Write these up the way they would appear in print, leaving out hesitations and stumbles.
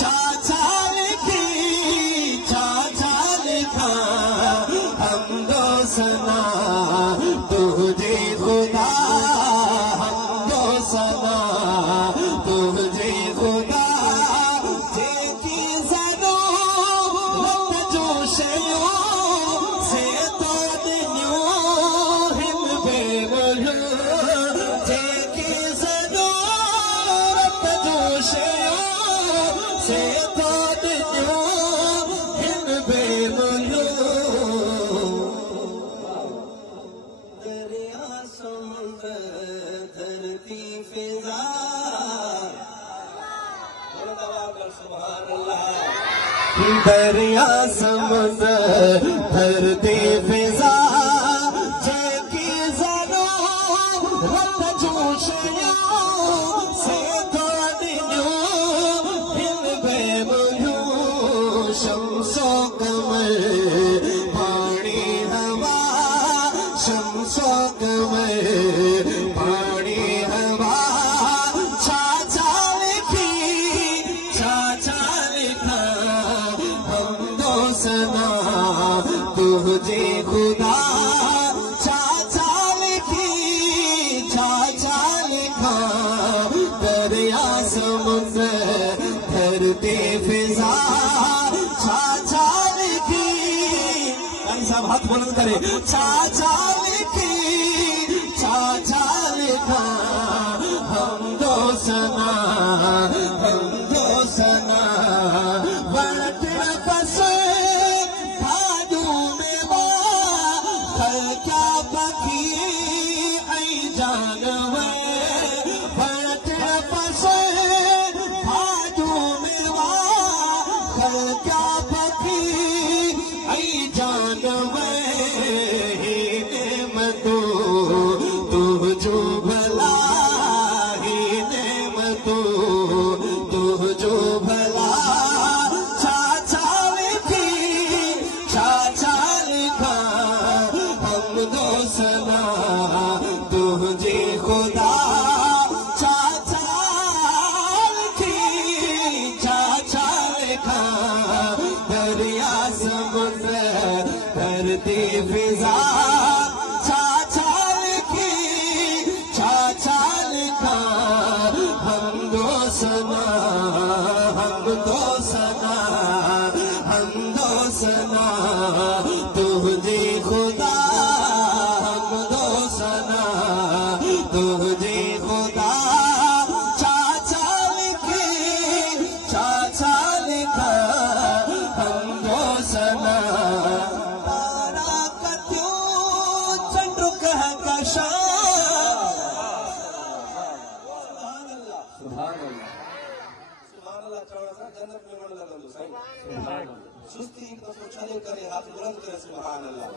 चाचा लिखी चाचा लिखा हमदो सना तुझे खुदा हमदो सना तुझे खुदा जेकी ज़रूरत जोशयो से तो दियो हिम बेवलो जेकी ज़रूरत जोशयो से तो दियो हिम बेवलो दरिया समुद्र धरती फिजा दरिया समुद्र धरती फिजा जेकी ज़रूरत जोशयो से तो दियो हिम बेमुलो शम्सो कमर पानी हवा शम्सो कमर पानी हवा चाचा लिखी चाचा लिखा हमदो सना तुझे खुदा चाचा लिखी चाचा लिखा दरिया समुद्र धरती फिजा चाचा लिखी साहब हाथ बुलंद करे चाचा लिखी चाचा लिखा हमदो सना बड़तड़ पसे भादू में खल क्या बकी आई जानवे बड़तड़ पसे भादू में खल क्या बकी आई जानवे ही नेमतो तू जो भला ही नेमतो तू जो भला चाचा लिखी चाचा लिखा हमदो सना तुझे खुदा चाचा लिखी चाचा लिखा दरिया समुद्र धरती फिजा चाचा लिखी चाचा लिखा हमदो सना तुझे खुदा हमदो सना तुझे खुदा चाचा लिखी चाचा लिखा हमदो सना तारा कत्यो चंद्र कह कशा सुस्ती को छले करे हाथ बुलंद करे सुभान अल्लाह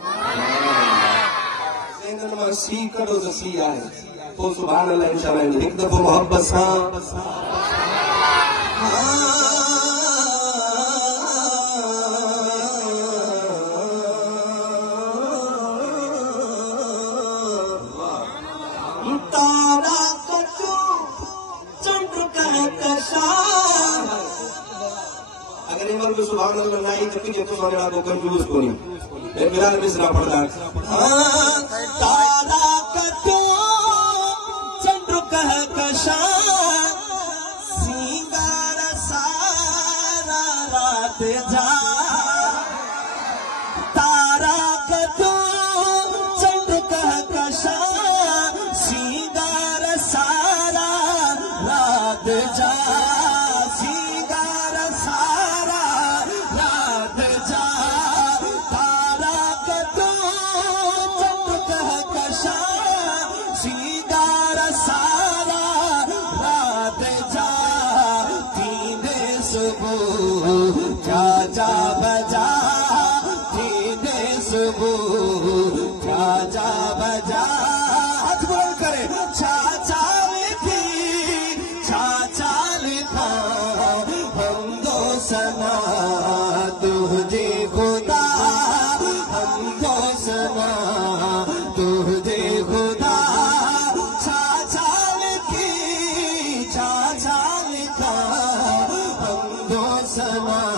ज़हन में सी करो सी आहे तो सुभान अल्लाह इंशाल्लाह एक दफो मोहब्बत सां तारा कचो चंद्र कह कशा अगर इमल में सुभान अल्लाह नहीं तो पीछे तो सारे को कंफ्यूज कोनी मेरा मिसरा पढ़दा तारा कतो चंद्र कह कशा सिंगार सारा रात जा तारा कतो चंद्र कह कशा सिंगार सारा रात जा चाचा बजा धीरे सुबह चाचा बजा हाथ बुलंद करे चाचा लिखी चाचा लिखा हमदो सना तुझे खुदा हमदो सना तुझे खुदा चाचा लिखी चाचा लिखा हमदो सलाम